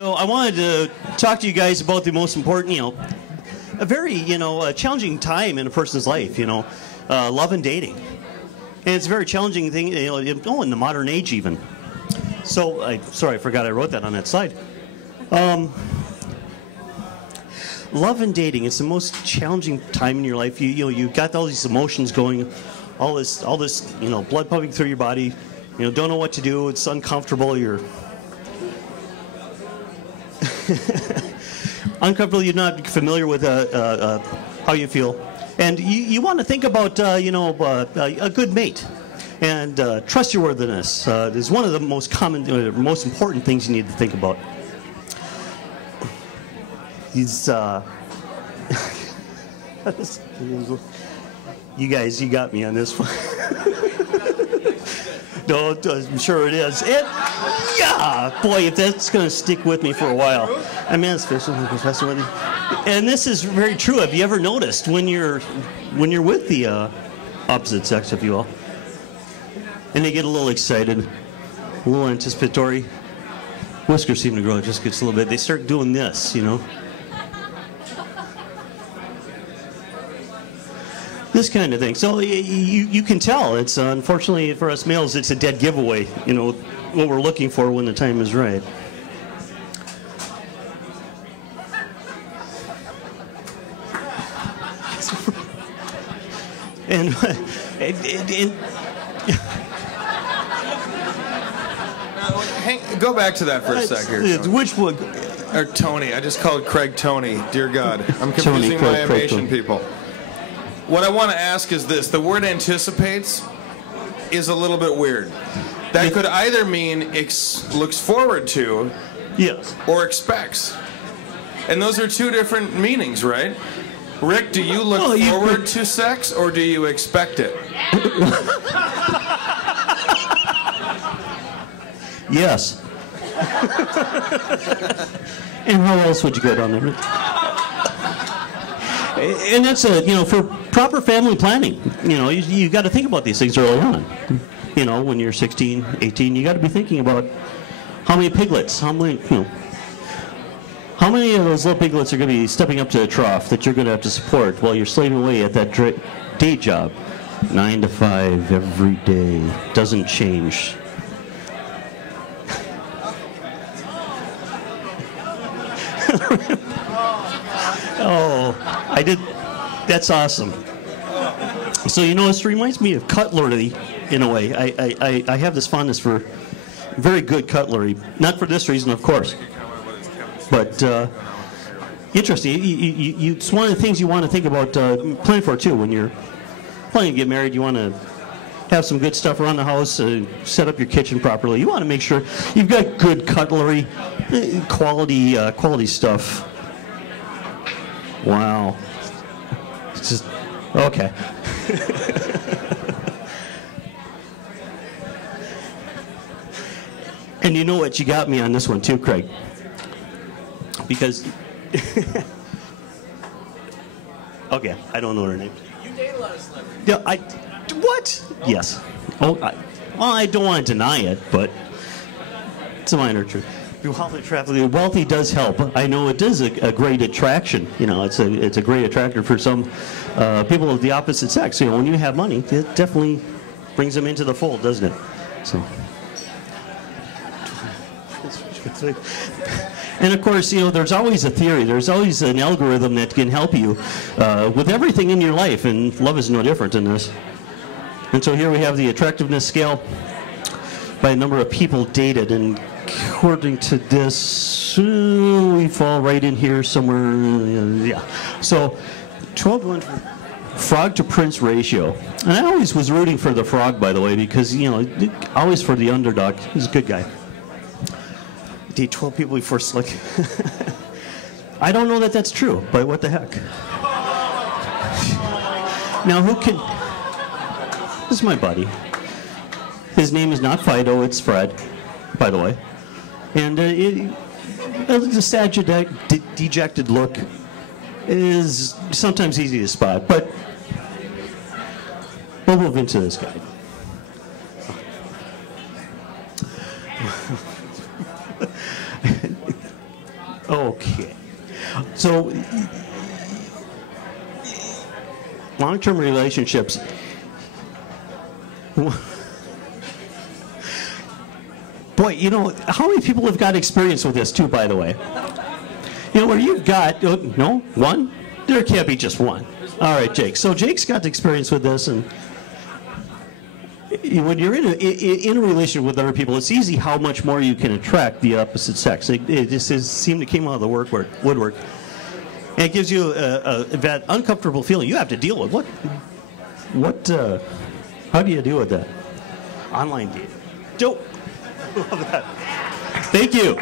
So I wanted to talk to you guys about the most important, a very, challenging time in a person's life, love and dating. And it's a very challenging thing, in the modern age even. So, sorry, I forgot I wrote that on that slide. Love and dating, it's the most challenging time in your life. You've got all these emotions going, all this, blood pumping through your body. Don't know what to do. It's uncomfortable. You're uncomfortable. You're not familiar with how you feel, and you want to think about a good mate, and trustworthiness is one of the most common, most important things you need to think about. You guys, you got me on this one. No, I'm sure it is. Yeah, boy, if that's going to stick with me for a while. I mean, it's Professor Whitney. And this is very true. Have you ever noticed when you're with the opposite sex, if you will, and they get a little excited, a little anticipatory, whiskers seem to grow, it just gets a little bit, they start doing this, This kind of thing. So you can tell. It's unfortunately for us males, it's a dead giveaway. What we're looking for when the time is right. And go back to that for a sec here. Which one? Or Tony. I just called Craig Tony. Dear God, I'm confusing my Asian people. What I want to ask is this. The word anticipates is a little bit weird. That could either mean looks forward to, yes, or expects. And those are two different meanings, right? Rick, do you look forward to sex, or do you expect it? Yes. And how else would you go down there? And that's for proper family planning. You got to think about these things early on. When you're 16, 18, you got to be thinking about how many piglets, how many of those little piglets are going to be stepping up to the trough that you're going to have to support while you're slaving away at that day job, 9 to 5 every day, doesn't change. Oh, I did. That's awesome. So this reminds me of cutlery in a way. I have this fondness for very good cutlery. Not for this reason, of course, but interesting. It's one of the things you want to think about planning for too. When you're planning to get married, you want to have some good stuff around the house, set up your kitchen properly. You want to make sure you've got good cutlery, quality stuff. Wow. It's just, okay. And you know what? You got me on this one too, Craig. Because, okay, I don't know her name. You date a lot of celebrities. Yeah, what? Yes. Oh, I don't want to deny it, but it's a minor truth. Wealthy does help. I know it is a great attraction. It's a great attractor for some people of the opposite sex. When you have money, it definitely brings them into the fold, doesn't it? So. And of course, there's always a theory. There's always an algorithm that can help you with everything in your life, and love is no different in this. And so here we have the attractiveness scale by the number of people dated, and according to this, we fall right in here somewhere. Yeah. So 12 frog to prince ratio. And I always was rooting for the frog, by the way, because, always for the underdog. He's a good guy. Date 12 people before Slick. I don't know that that's true, but what the heck. Now, who can... This is my buddy. His name is not Fido, it's Fred, by the way. And the sad, dejected look is sometimes easy to spot, but we'll move into this guy. Okay. So, long-term relationships. Boy, you know, how many people have got experience with this too, by the way? You know, where you've got, no, one? There can't be just one. All right, Jake. So Jake's got experience with this, and when you're in a relationship with other people, it's easy how much more you can attract the opposite sex. It just seemed to came out of the woodwork. And it gives you that uncomfortable feeling you have to deal with. How do you deal with that? Online dating. Joe. Love that. Thank you.